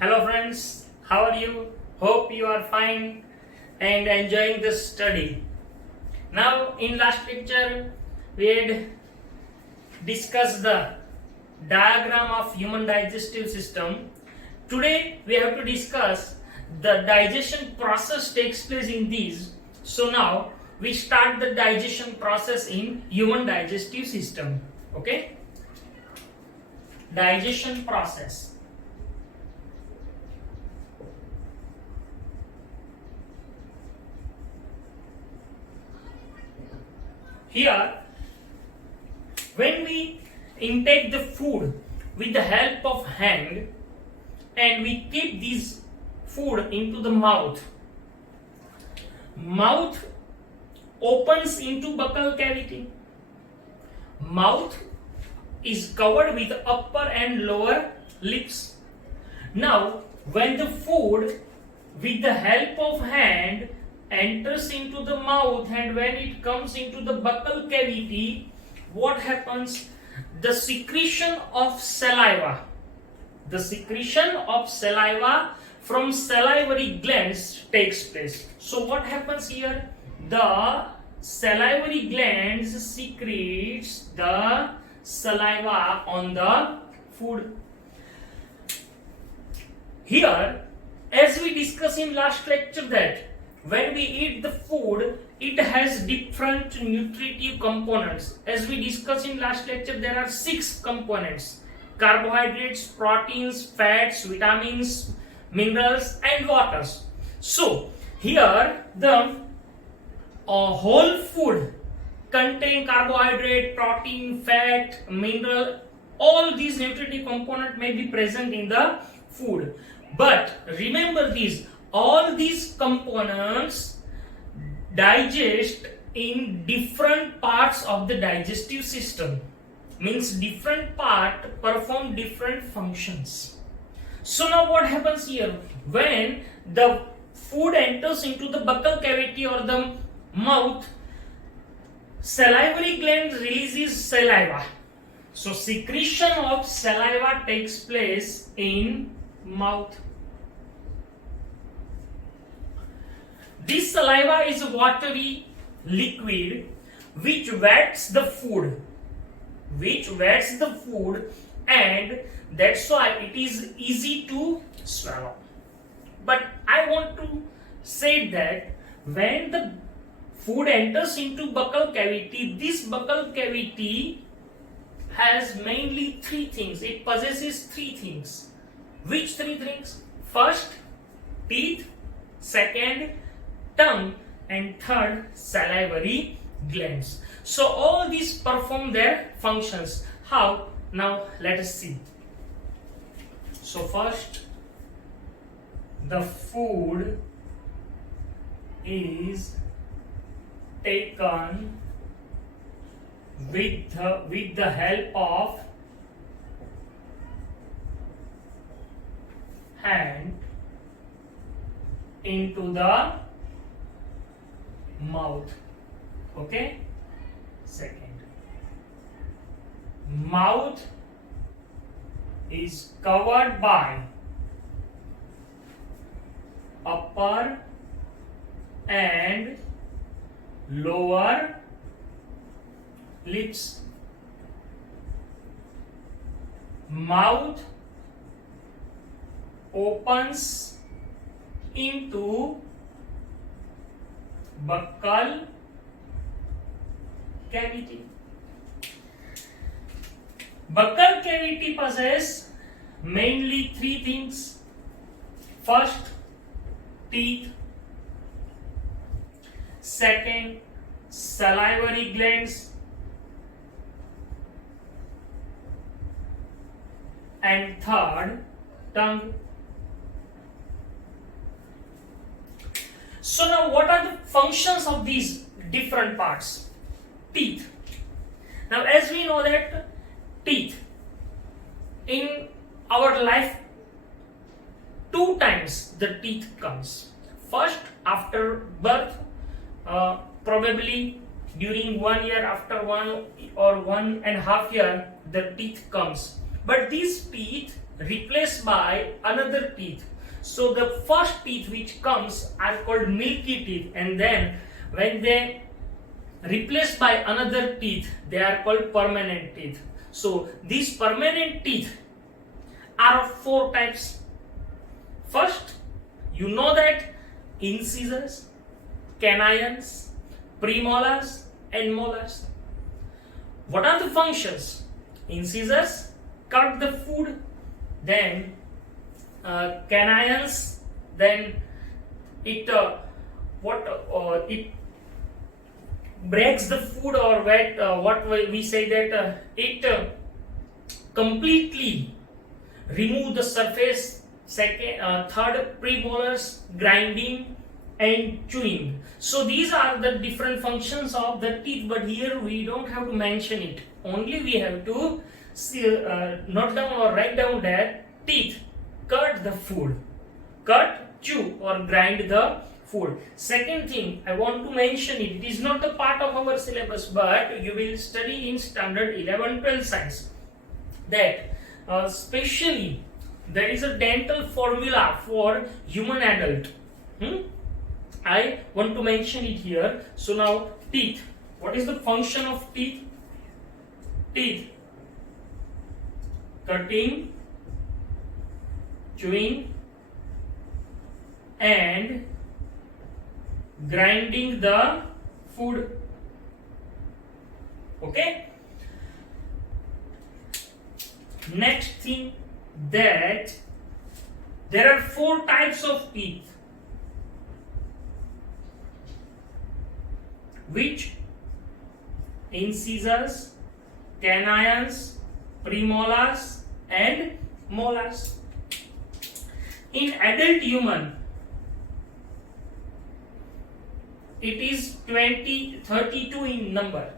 Hello friends, how are you? Hope you are fine and enjoying this study. Now in last lecture we had discussed the diagram of human digestive system. Today we have to discuss the digestion process takes place in these. So now we start the digestion process in human digestive system. Okay? Digestion process. Here, when we intake the food with the help of hand and we keep this food into the mouth opens into buccal cavity. Mouth is covered with upper and lower lips. Now, when the food with the help of hand enters into the mouth and when it comes into the buccal cavity, what happens? The secretion of saliva. The secretion of saliva from salivary glands takes place. So what happens here? The salivary glands secretes the saliva on the food. Here, as we discussed in last lecture, that when we eat the food, it has different nutritive components. As we discussed in last lecture, there are 6 components: carbohydrates, proteins, fats, vitamins, minerals and waters. So here the whole food contain carbohydrate, protein, fat, mineral. All these nutritive components may be present in the food. But remember this, all these components digest in different parts of the digestive system. Means different part perform different functions. So now what happens here? When the food enters into the buccal cavity or the mouth, salivary gland releases saliva. So secretion of saliva takes place in mouth. This saliva is a watery liquid which wets the food, and that's why it is easy to swallow. But I want to say that when the food enters into buccal cavity, this buccal cavity has mainly 3 things. It possesses 3 things. Which 3 things? First, teeth. Second, tongue. And third, salivary glands. So all these perform their functions. How? Now let us see. So first, the food is taken with the help of hand into the mouth. Okay? Second, mouth is covered by upper and lower lips. Mouth opens into buccal cavity. Buccal cavity possesses mainly 3 things. First, teeth. Second, salivary glands. And third, tongue. So now what are the functions of these different parts? Teeth. Now as we know that teeth in our life, 2 times the teeth comes. First after birth, probably during 1 year, after 1 or 1.5 year, the teeth comes. But these teeth replaced by another teeth. So the first teeth which comes are called milky teeth, and then when they replaced by another teeth, they are called permanent teeth. So these permanent teeth are of four types. First, you know that incisors, canines, premolars and molars. What are the functions? Incisors cut the food, then canines, then it breaks the food, or what we say that it completely remove the surface. Second, third, premolars, grinding and chewing. So these are the different functions of the teeth, but here we don't have to mention it. Only we have to see, note down or write down that teeth cut the food, cut, chew or grind the food. Second thing I want to mention it is not a part of our syllabus, but you will study in standard 11-12 science that especially there is a dental formula for human adult. I want to mention it here. So now teeth. What is the function of teeth? Teeth. Cutting, chewing and grinding the food. Okay. Next thing, that there are four types of teeth, which incisors, canines, premolars and molars. In adult human, it is 32 in number.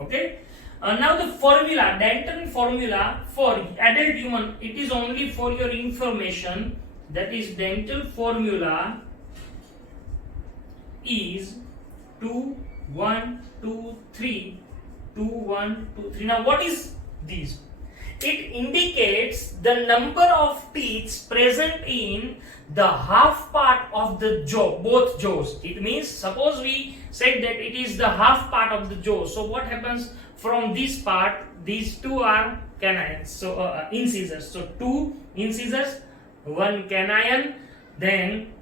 Okay. Now the formula, dental formula for adult human, it is only for your information. That is, dental formula is 2, 1, 2, 3, 2, 1, 2, 3. Now what is these? It indicates the number of teeth present in the half part of the jaw, both jaws. It means, suppose we said that it is the half part of the jaw. So what happens from this part? These two are canines, so incisors. So 2 incisors, 1 canine, then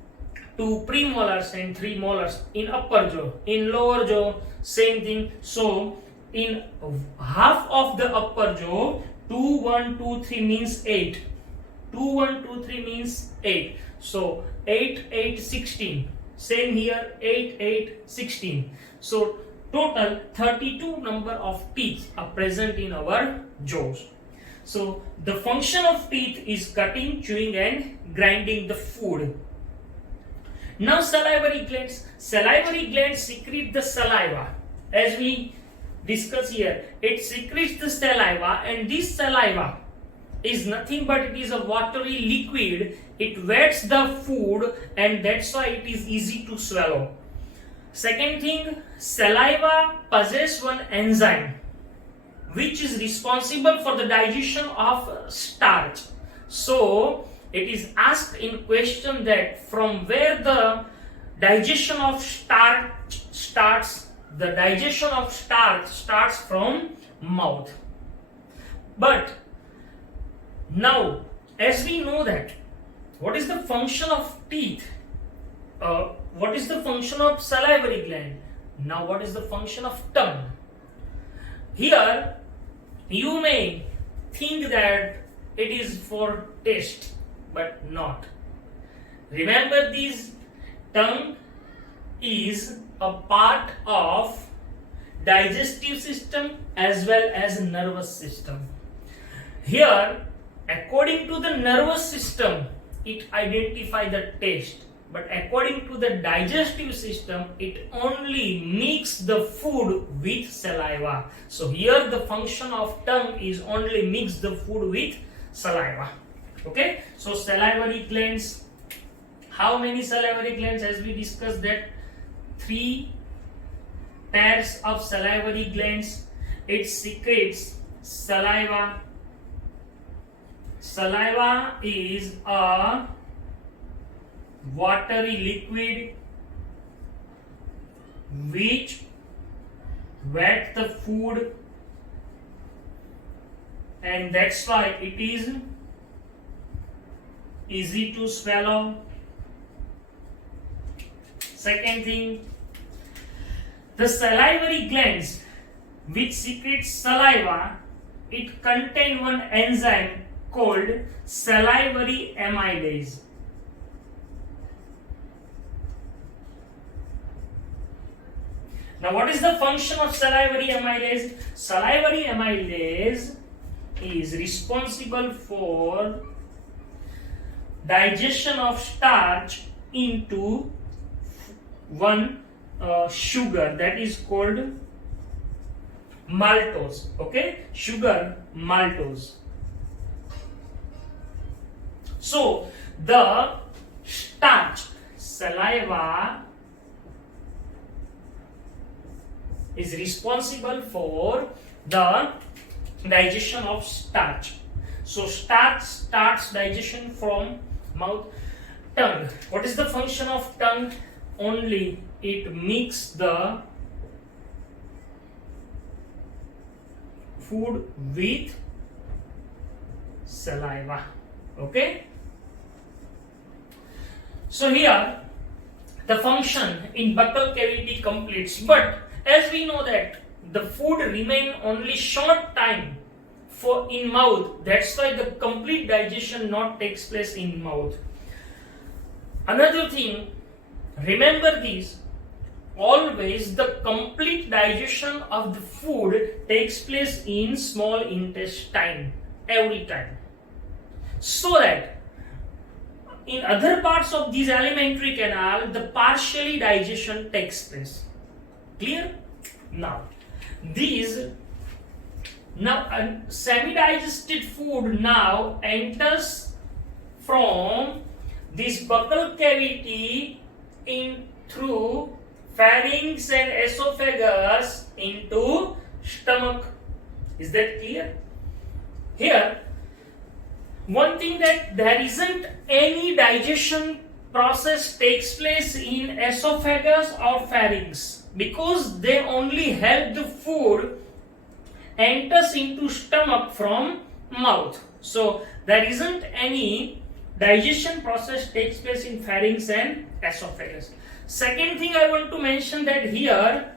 2 premolars and 3 molars in upper jaw. In lower jaw, same thing. So in half of the upper jaw, 2, 1, 2, 3 means 8. 2, 1, 2, 3 means 8. So 8, 8, 16. Same here, 8, 8, 16. So total 32 number of teeth are present in our jaws. So the function of teeth is cutting, chewing and grinding the food. Now salivary glands. Salivary glands secrete the saliva. As we discuss here, it secretes the saliva, and this saliva is nothing but it is a watery liquid. It wets the food, and that's why it is easy to swallow. Second thing, saliva possesses one enzyme which is responsible for the digestion of starch. So it is asked in question that from where the digestion of starch starts. The digestion of starch starts from mouth. But now, as we know that, what is the function of teeth? What is the function of salivary gland? Now what is the function of tongue? Here you may think that it is for taste, but not. Remember, this tongue is a part of digestive system as well as nervous system. Here, according to the nervous system, it identifies the taste, but according to the digestive system, it only mixes the food with saliva. So here the function of tongue is only mix the food with saliva. Okay, so salivary glands. How many salivary glands? As we discussed that 3 pairs of salivary glands. It secretes saliva, Saliva is a watery liquid which wet the food, and that's why it is easy to swallow. Second thing, the salivary glands which secretes saliva, it contain one enzyme called salivary amylase. Now, what is the function of salivary amylase? Salivary amylase is responsible for digestion of starch into one sugar that is called maltose. Okay, sugar maltose. So the starch, saliva, is responsible for the digestion of starch. So starch starts digestion from mouth. Tongue, what is the function of tongue? Only it mix the food with saliva. Okay, so here the function in buccal cavity completes, but as we know that the food remain only short time for in mouth, that's why the complete digestion not takes place in mouth. Another thing, remember this, always the complete digestion of the food takes place in small intestine every time, so that in other parts of this alimentary canal the partially digestion takes place. Clear? Now semi-digested food now enters from this buccal cavity in through pharynx and esophagus into stomach. Is that clear? Here, one thing, that there isn't any digestion process takes place in esophagus or pharynx, because they only help the food enters into stomach from mouth. So there isn't any digestion process takes place in pharynx and esophagus. Second thing I want to mention, that here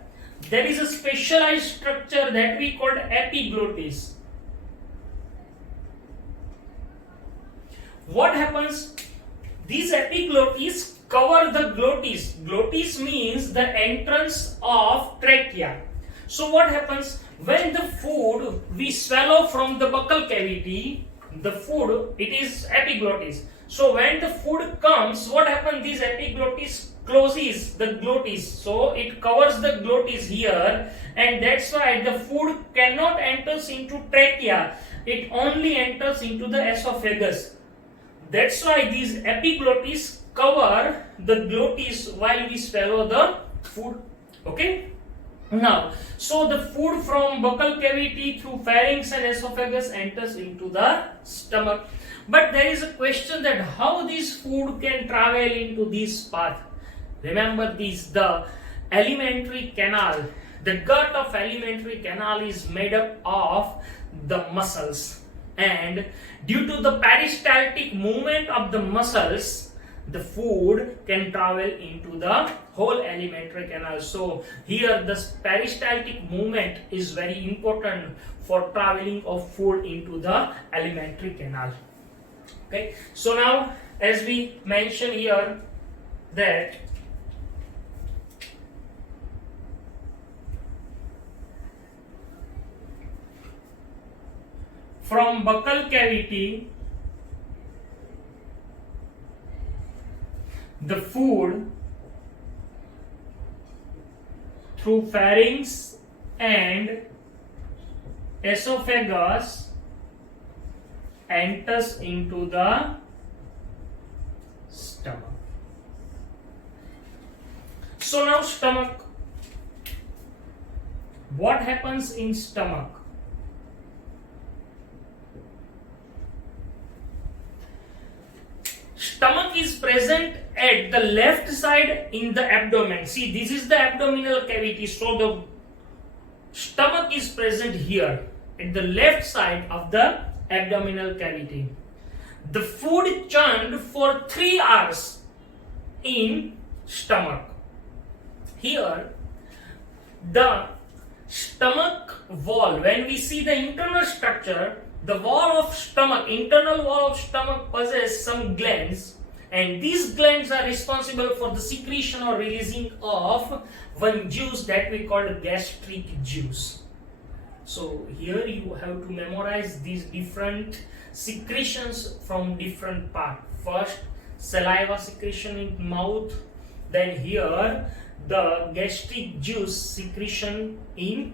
there is a specialized structure that we called epiglottis. What happens? These epiglottis cover the glottis. Glottis means the entrance of trachea. So what happens when the food we swallow from the buccal cavity, the food, it is epiglottis. So when the food comes, what happens? This epiglottis closes the glottis, so it covers the glottis here, and that's why the food cannot enters into trachea. It only enters into the esophagus. That's why these epiglottis cover the glottis while we swallow the food. Okay. Now, so the food from buccal cavity through pharynx and esophagus enters into the stomach. But there is a question that how this food can travel into this path. Remember this, the alimentary canal, the gut of alimentary canal is made up of the muscles, and due to the peristaltic movement of the muscles, the food can travel into the whole alimentary canal. So here the peristaltic movement is very important for traveling of food into the alimentary canal. Okay, so now as we mention here that from buccal cavity the food through pharynx and esophagus enters into the stomach. So now stomach, what happens in stomach? present at the left side in the abdomen. See, this is the abdominal cavity, so the stomach is present here at the left side of the abdominal cavity. The food churned for 3 hours in stomach. Here, the stomach wall, when we see the internal structure, the internal wall of stomach possesses some glands, and these glands are responsible for the secretion or releasing of one juice that we call gastric juice. So here you have to memorize these different secretions from different parts. First, saliva secretion in mouth, then here the gastric juice secretion in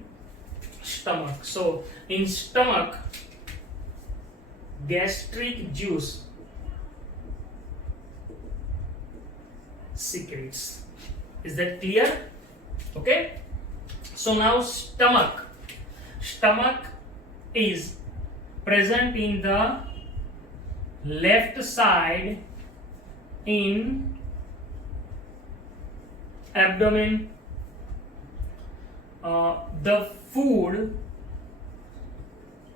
stomach. So in stomach, gastric juice secretes. Is that clear? Okay. So now stomach is present in the left side in abdomen. The food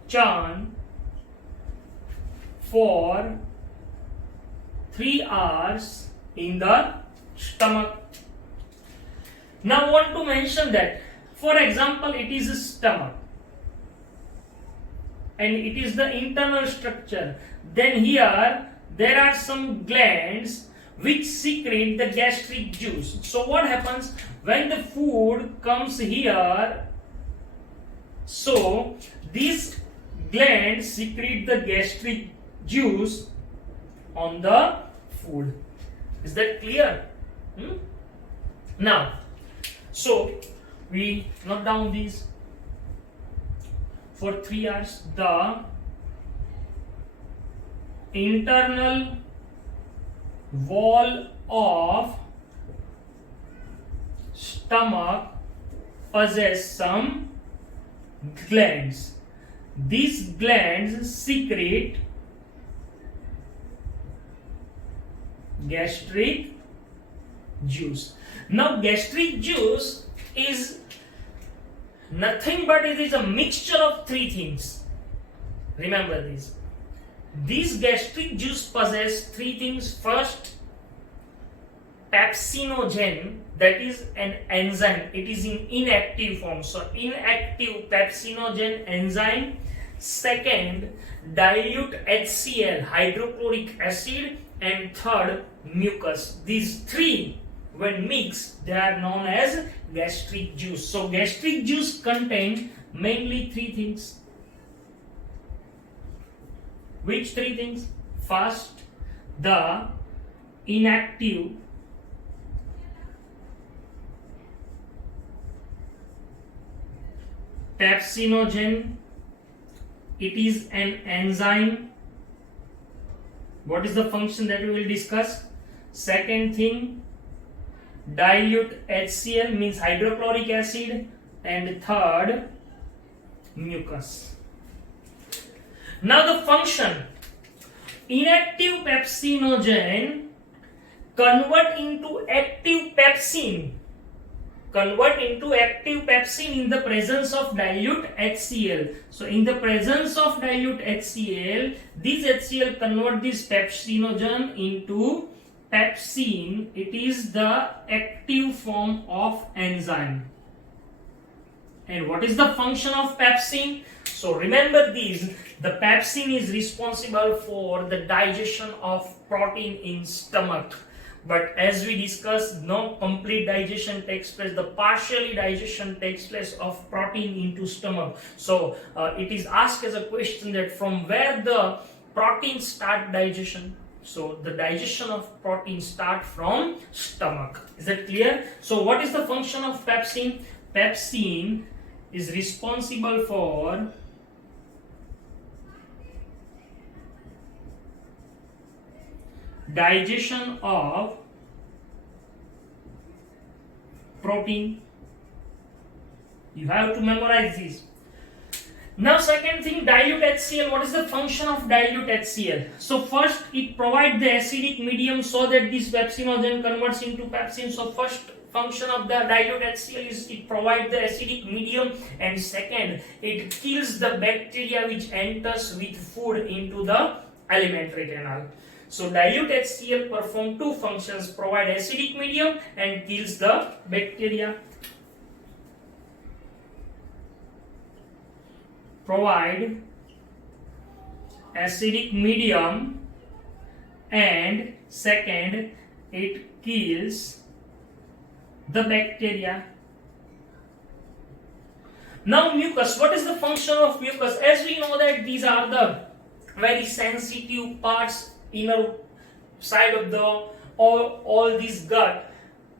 churn for 3 hours in the stomach. Now I want to mention that, for example, it is a stomach and it is the internal structure. Then here there are some glands which secrete the gastric juice. So what happens when the food comes here? So these glands secrete the gastric juice on the food. Is that clear? Now, so we note down these. For 3 hours, the internal wall of stomach possess some glands. These glands secrete gastric juice. Now gastric juice is nothing but it is a mixture of 3 things. Remember this. This gastric juice possesses 3 things. First, pepsinogen, that is an enzyme. It is in inactive form. So inactive pepsinogen enzyme. Second, dilute HCl, hydrochloric acid. And third, mucus. These 3, when mixed, they are known as gastric juice. So gastric juice contain mainly 3 things. Which 3 things? First, the inactive pepsinogen. It is an enzyme. What is the function that we will discuss? Second thing, dilute HCl means hydrochloric acid, and third, mucus. Now the function, inactive pepsinogen convert into active pepsin in the presence of dilute HCl. So in the presence of dilute HCl, this HCl convert this pepsinogen into pepsin. It is the active form of enzyme. And what is the function of pepsin? So remember this, the pepsin is responsible for the digestion of protein in stomach. But as we discussed, no complete digestion takes place. The partially digestion takes place of protein into stomach. So it is asked as a question that from where the protein start digestion. So the digestion of protein start from stomach. Is that clear? So what is the function of pepsin? Pepsin is responsible for digestion of protein. You have to memorize this. Now second thing, dilute HCl. What is the function of dilute HCl? So first it provides the acidic medium so that this pepsinogen converts into pepsin. So first function of the dilute HCl is it provides the acidic medium, and second it kills the bacteria which enters with food into the alimentary canal. So dilute HCl perform two functions: provide acidic medium and kills the bacteria. Provide acidic medium and second it kills the bacteria. Now mucus, what is the function of mucus? As we know that these are the very sensitive parts, inner side of the all these gut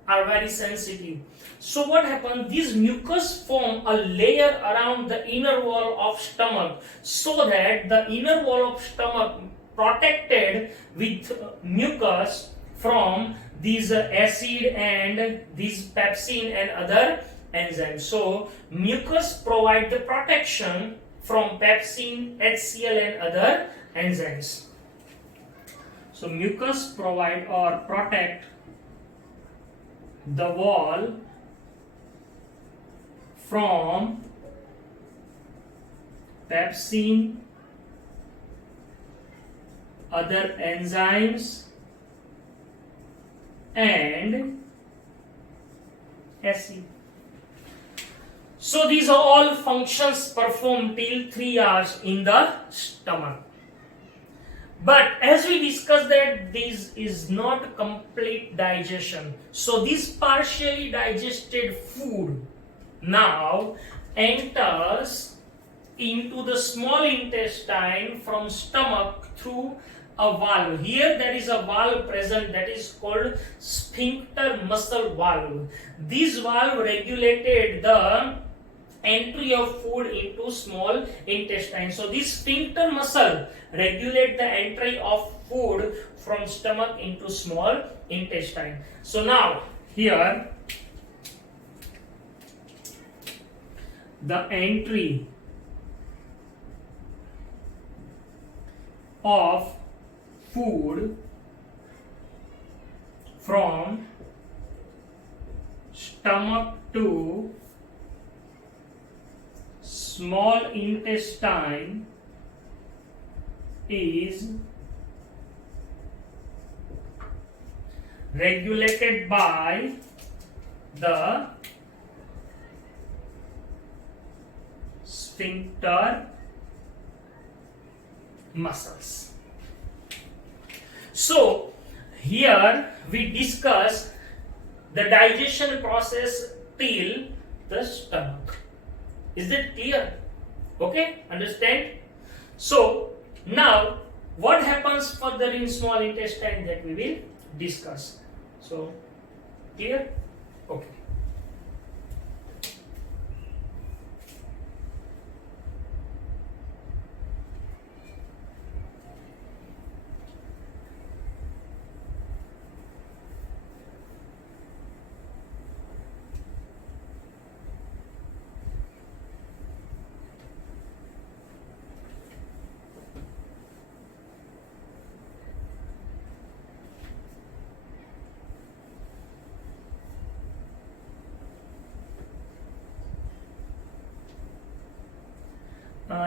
are very sensitive. So what happens? These mucus form a layer around the inner wall of stomach, so that the inner wall of stomach protected with mucus from these acid and these pepsin and other enzymes. So mucus provide the protection from pepsin, HCl and other enzymes. So mucus provide or protect the wall from pepsin, other enzymes and acid. So these are all functions performed till 3 hours in the stomach. But as we discussed that this is not complete digestion. So this partially digested food now enters into the small intestine from stomach through a valve. Here there is a valve present that is called sphincter muscle valve. This valve regulated the entry of food into small intestine. So this sphincter muscle regulate the entry of food from stomach into small intestine. So now here the entry of food from stomach to small intestine is regulated by the sphincter muscles. So here we discuss the digestion process till the stomach. Is that clear? Okay, understand? So now what happens further in small intestine, that we will discuss. So clear? Okay.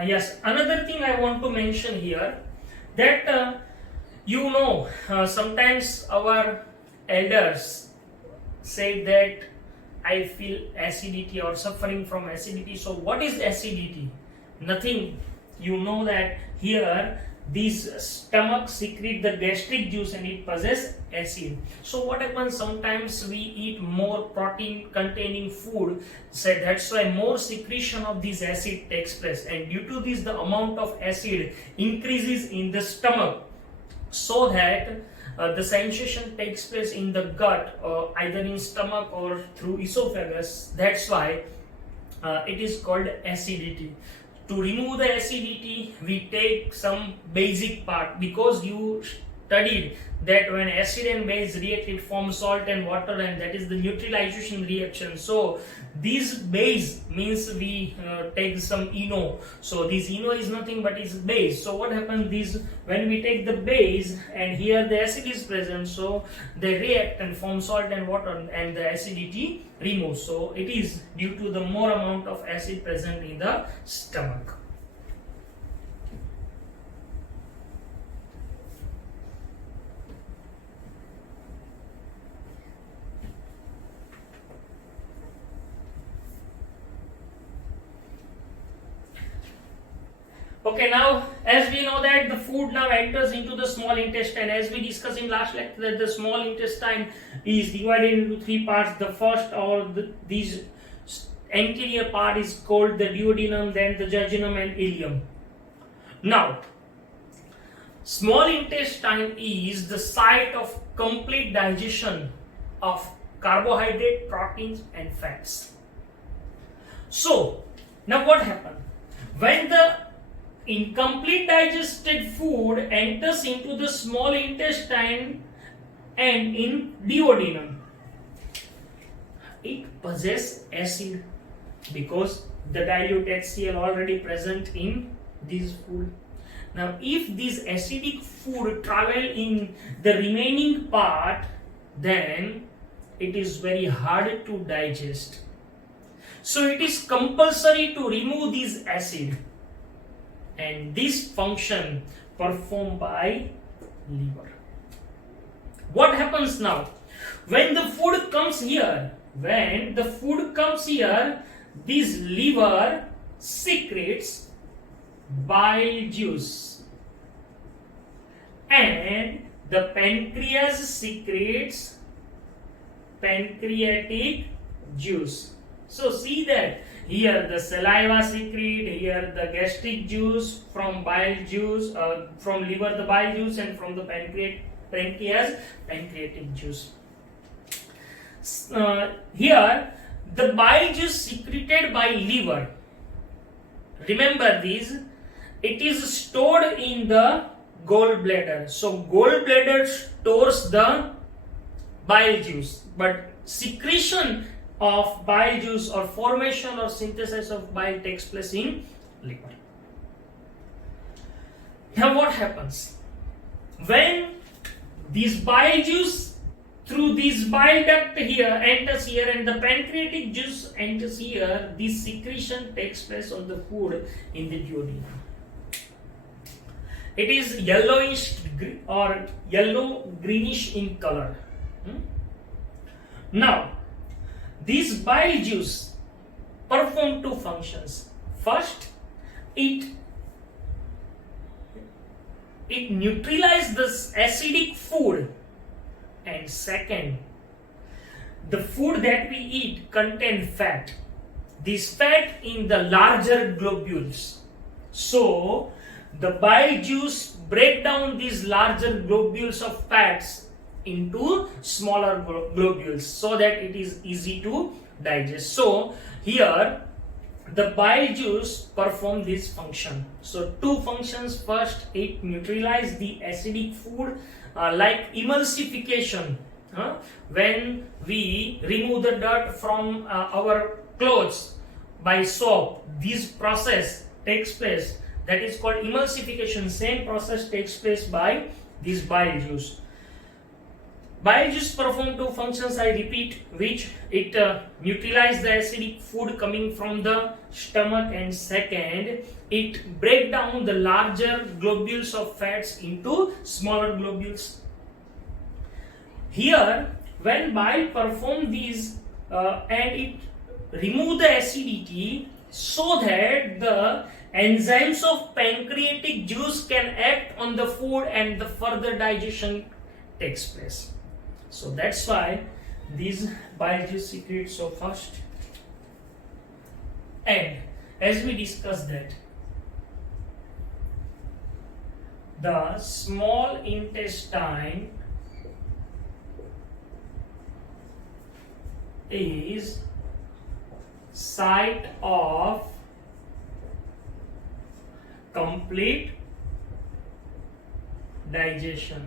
Yes, another thing I want to mention here, that sometimes our elders say that I feel acidity or suffering from acidity. So what is acidity? Nothing. You know that here these stomach secrete the gastric juice and it possesses acid. So what happens, sometimes we eat more protein containing food, so that's why more secretion of this acid takes place, and due to this the amount of acid increases in the stomach, so that the sensation takes place in the gut, either in stomach or through esophagus. That's why it is called acidity. To remove the acidity, we take some basic part, because you studied that when acid and base react, it forms salt and water, and that is the neutralization reaction. So this base means we take some eno. So this eno is nothing but is base. So what happens, this when we take the base and here the acid is present, so they react and form salt and water, and the acidity removes. So it is due to the more amount of acid present in the stomach. Okay, now as we know that the food now enters into the small intestine, as we discussed in last lecture that the small intestine is divided into three parts. The first, or these anterior part, is called the duodenum, then the jejunum and ileum. Now, small intestine is the site of complete digestion of carbohydrate, proteins and fats. So, now what happens? When the incomplete digested food enters into the small intestine and in duodenum, it possesses acid because the dilute HCl already present in this food. Now if this acidic food travel in the remaining part, then it is very hard to digest. So it is compulsory to remove this acid, and this function performed by liver. What happens now? When the food comes here, this liver secretes bile juice and the pancreas secretes pancreatic juice. So see that here the saliva secrete, here the gastric juice, from bile juice, from liver the bile juice, and from the pancreas pancreatic juice. Here the bile juice secreted by liver, remember this, it is stored in the gallbladder. So gallbladder stores the bile juice, but secretion of bile juice or formation or synthesis of bile takes place in liver. Now what happens? When this bile juice through this bile duct here enters here and the pancreatic juice enters here, this secretion takes place on the food in the duodenum. It is yellowish or yellow greenish in color. Now this bile juice performs two functions. First, it neutralizes this acidic food, and second, the food that we eat contains fat. This fat in the larger globules. So the bile juice break down these larger globules of fats into smaller globules so that it is easy to digest. So here the bile juice perform this function. So two functions. First, it neutralizes the acidic food, like emulsification. When we remove the dirt from our clothes by soap, this process takes place, that is called emulsification. Same process takes place by this bile juice. Bile juice perform two functions, I repeat, which it neutralizes the acidic food coming from the stomach, and second, it break down the larger globules of fats into smaller globules. Here, when bile perform these and it remove the acidity so that the enzymes of pancreatic juice can act on the food and the further digestion takes place. So that's why these bile juice secretes so fast. And as we discussed that, the small intestine is site of complete digestion.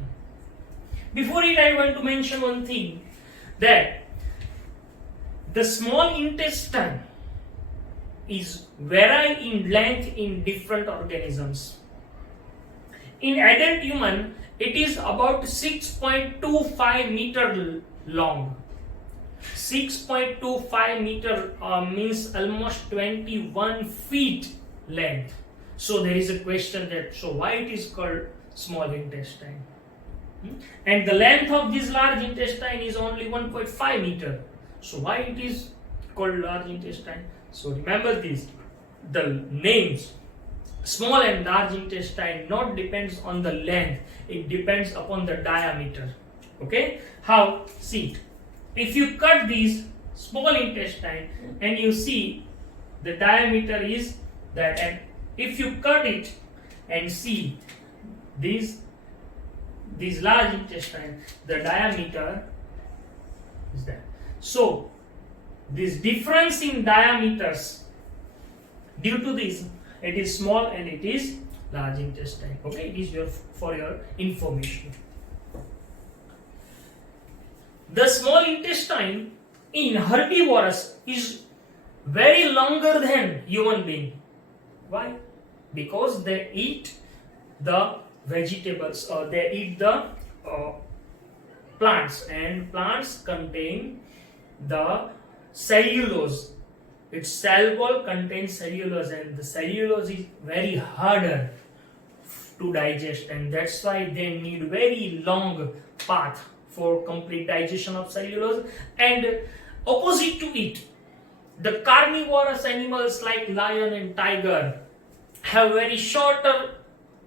Before it, I want to mention one thing, that the small intestine is vary in length in different organisms. In adult human, it is about 6.25 meter long. 6.25 meter means almost 21 feet length. So there is a question that, so why it is called small intestine? And the length of this large intestine is only 1.5 meter. So why it is called large intestine? So remember this, the names small and large intestine not depends on the length, it depends upon the diameter. Okay, how? See, if you cut this small intestine and you see the diameter is that, and if you cut it and see this large intestine, the diameter is that. So this difference in diameters, due to this, it is small and it is large intestine. Okay, it is for your information. The small intestine in herbivorous is very longer than human being. Why? Because they eat the vegetables, or they eat the plants, and plants contain the cellulose. Its cell wall contains cellulose, and the cellulose is very harder to digest, and that's why they need very long path for complete digestion of cellulose. And opposite to it, the carnivorous animals like lion and tiger have very shorter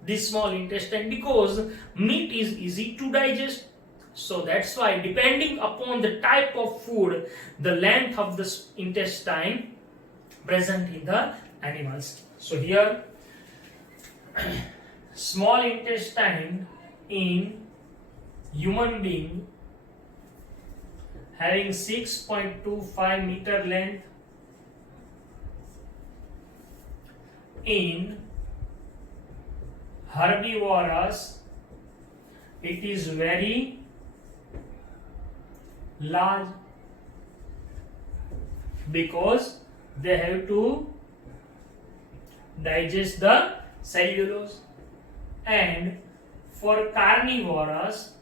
this small intestine, because meat is easy to digest. So that's why, depending upon the type of food, the length of the intestine present in the animals. So here small intestine in human being having 6.25 meter length, in herbivorous it is very large, because they have to digest the cellulose. And for carnivorous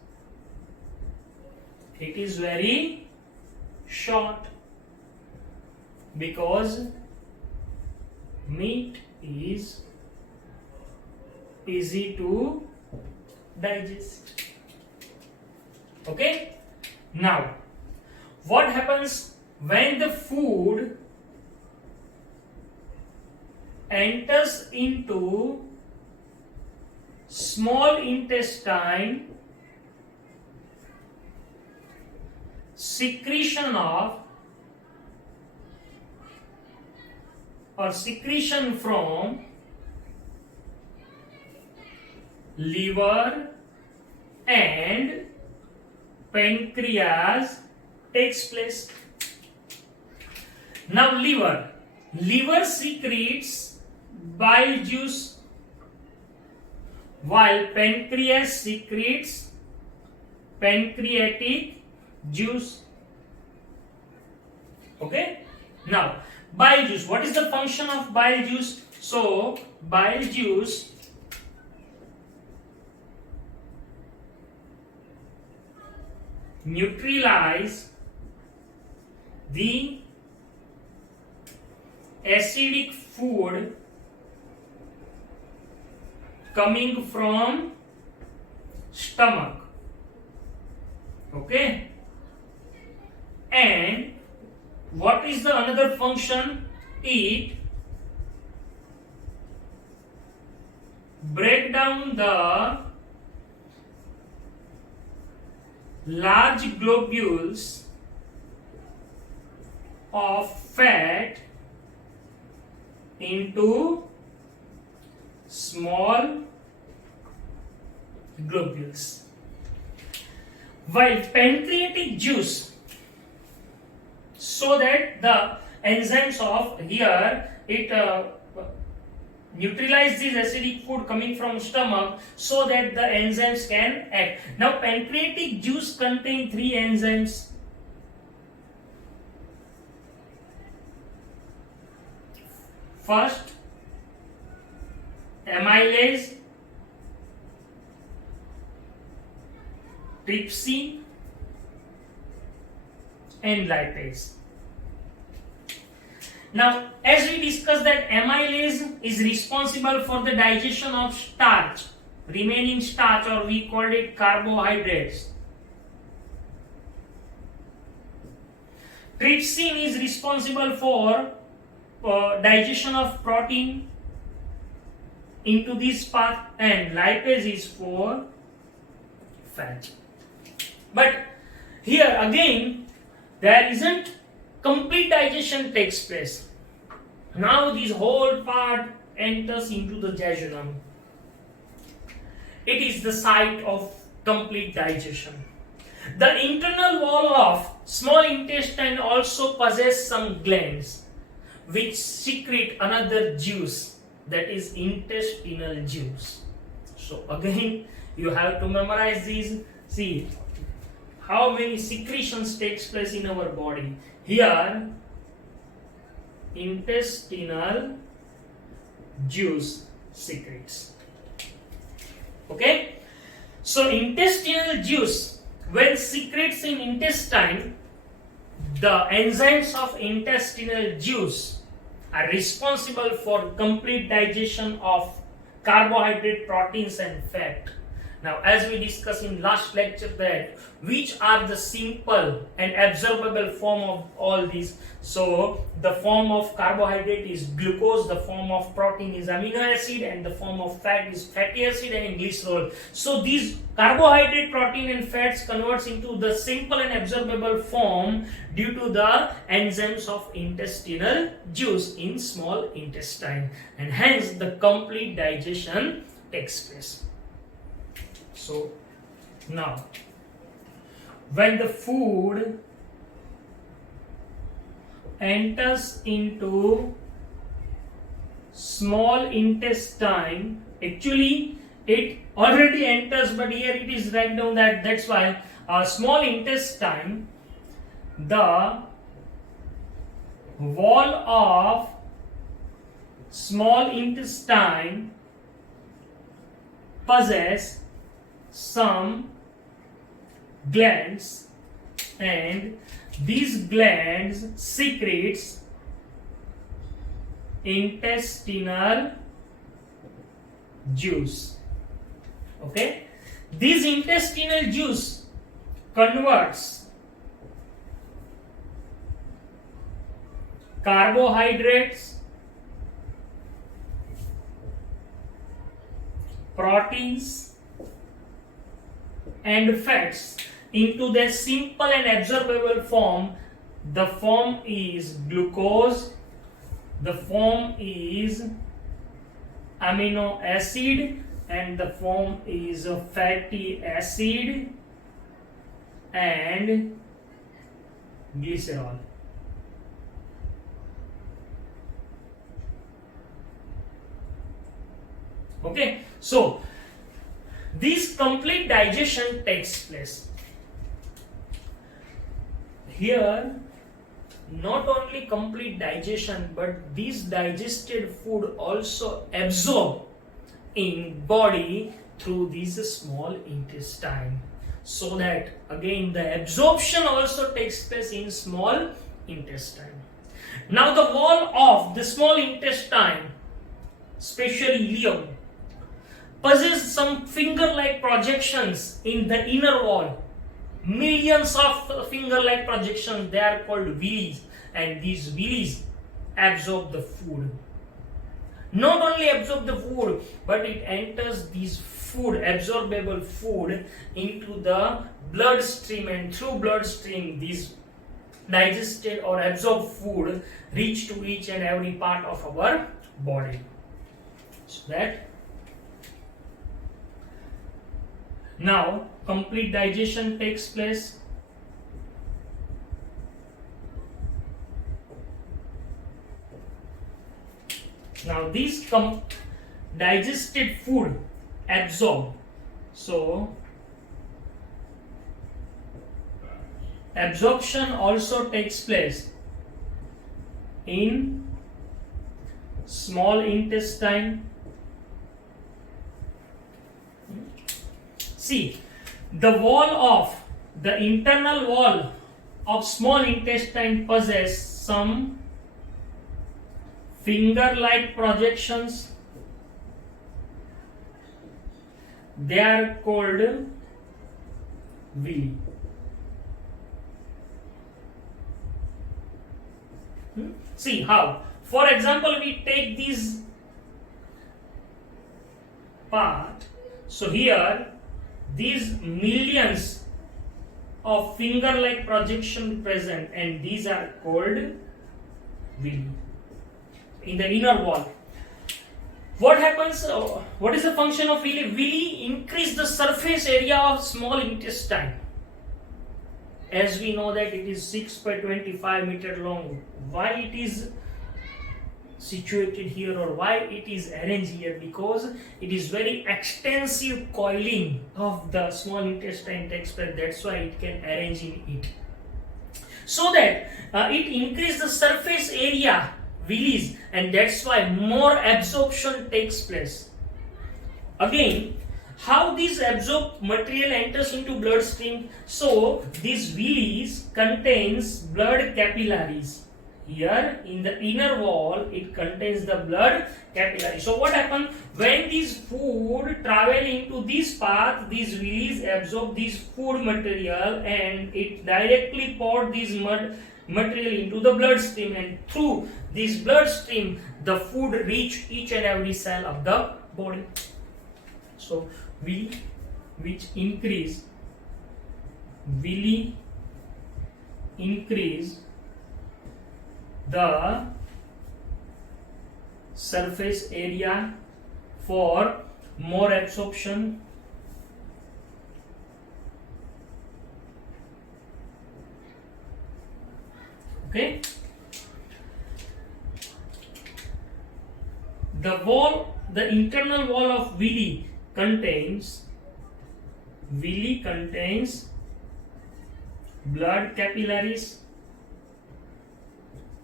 it is very short, because meat is easy to digest. Okay, now what happens when the food enters into small intestine? Secretion from liver and pancreas takes place. Now liver secretes bile juice, while pancreas secretes pancreatic juice. Okay, now bile juice, what is the function of bile juice? So bile juice neutralize the acidic food coming from stomach. Okay, and what is the another function? It break down the large globules of fat into small globules, while pancreatic juice, so that the enzymes of here, it neutralize this acidic food coming from stomach so that the enzymes can act. Now pancreatic juice contain 3 enzymes. First, amylase, trypsin and lipase. Now, as we discussed that amylase is responsible for the digestion of starch, remaining starch, or we called it carbohydrates. Trypsin is responsible for digestion of protein into this path, and lipase is for fat. But here again, there isn't complete digestion takes place. Now this whole part enters into the jejunum. It is the site of complete digestion. The internal wall of small intestine also possesses some glands which secrete another juice, that is intestinal juice. So again, you have to memorize these. See how many secretions takes place in our body. Here, intestinal juice secretes. Okay? So intestinal juice, when secretes in intestine, the enzymes of intestinal juice are responsible for complete digestion of carbohydrate, proteins and fat. Now, as we discussed in last lecture, that which are the simple and absorbable form of all these. So the form of carbohydrate is glucose, the form of protein is amino acid, and the form of fat is fatty acid and glycerol. So these carbohydrate, protein and fats converts into the simple and absorbable form due to the enzymes of intestinal juice in small intestine, and hence the complete digestion takes place. So now, when the food enters into small intestine, actually it already enters, but here it is written down that that's why small intestine, the wall of small intestine possess some glands, and these glands secretes intestinal juice. Okay, this intestinal juice converts carbohydrates, proteins and fats into their simple and absorbable form. The form is glucose, the form is amino acid, and the form is fatty acid and glycerol. Okay, so this complete digestion takes place. Here, not only complete digestion, but this digested food also absorb in body through this small intestine. So that again the absorption also takes place in small intestine. Now the wall of the small intestine, especially ileum, possess some finger-like projections in the inner wall. Millions of finger-like projections, they are called villi, and these villi absorb the food. Not only absorb the food, but it enters these food, absorbable food, into the bloodstream, and through bloodstream these digested or absorbed food reach to each and every part of our body. So that now complete digestion takes place. Now this digested food absorbed. So absorption also takes place in small intestine. See, the internal wall of small intestine possess some finger-like projections. They are called villi. See how? For example, we take this part. So here, these millions of finger-like projection present, and these are called villi in the inner wall. What happens? What is the function of villi? Villi increase the surface area of small intestine. As we know that it is 6 by 25 meter long. Why it is situated here, or why it is arranged here? Because it is very extensive coiling of the small intestine takes place. That's why it can arrange in it. So that it increase the surface area villis, and that's why more absorption takes place. Again, how this absorbed material enters into bloodstream? So these villis contains blood capillaries. Here in the inner wall, it contains the blood capillaries. So what happens when this food travel into this path? These villis absorb this food material and it directly pour this material into the bloodstream, and through this bloodstream, the food reach each and every cell of the body. So villi increase the surface area for more absorption. Okay. The internal wall of villi contains blood capillaries,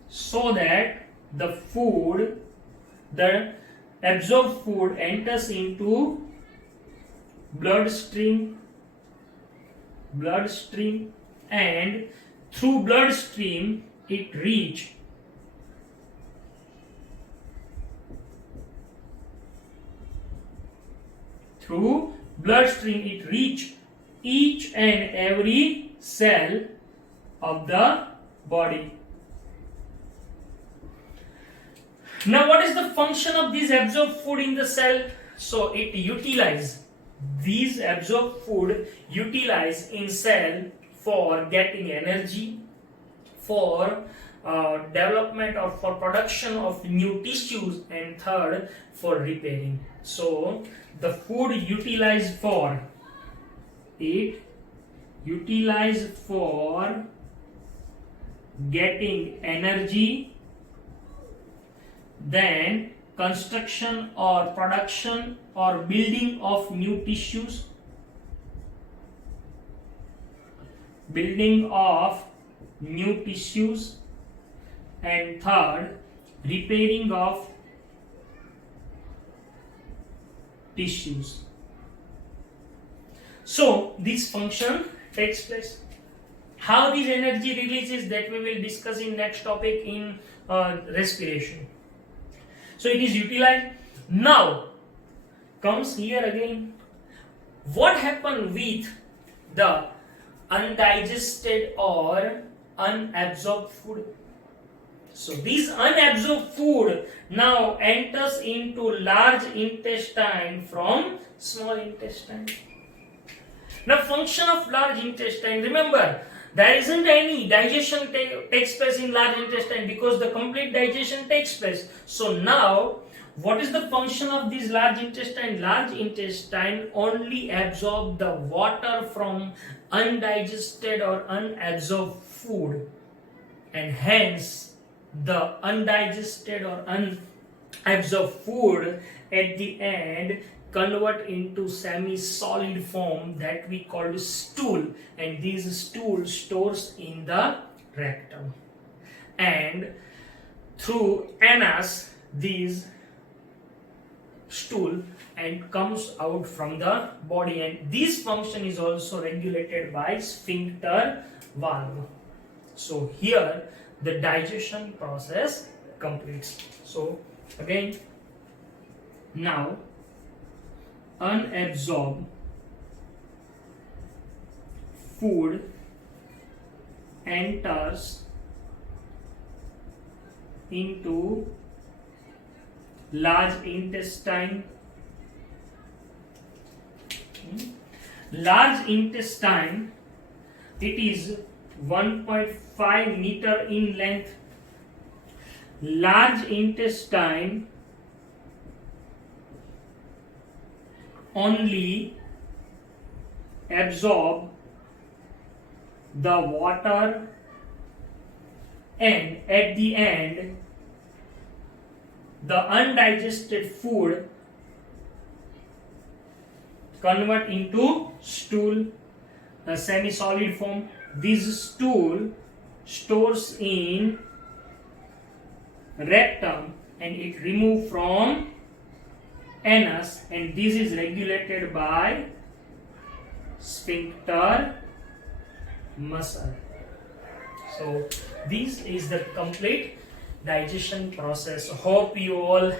so that the absorbed food enters into bloodstream, and through bloodstream it reach each and every cell of the body. Now, what is the function of this absorbed food in the cell? So it these absorbed food utilize in cell for getting energy, for development or for production of new tissues, and third, for repairing. So the food utilized for getting energy, then construction or production or building of new tissues, and third, repairing of tissues. So this function takes place. How this energy releases, that we will discuss in next topic in respiration. So it is utilized. Now comes here again, what happened with the undigested or unabsorbed food? So this unabsorbed food now enters into large intestine from small intestine. Now, function of large intestine, remember, there isn't any digestion takes place in large intestine because the complete digestion takes place. So now, what is the function of this large intestine? Large intestine only absorb the water from undigested or unabsorbed food, and hence the undigested or absorb food, at the end convert into semi-solid form that we call stool, and this stool stores in the rectum, and through anus these stool and comes out from the body, and this function is also regulated by sphincter valve. So here the digestion process completes. So again, now unabsorbed food enters into large intestine. Large intestine, it is 1.5 meter in length. Large intestine only absorb the water, and at the end the undigested food convert into stool, a semi-solid form. This stool stores in rectum and it removed from anus, and this is regulated by sphincter muscle. So this is the complete digestion process. Hope you all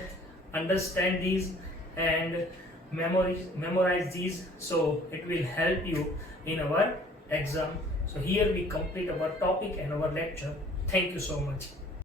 understand these and memorize these, so it will help you in our exam. So here we complete our topic and our lecture. Thank you so much.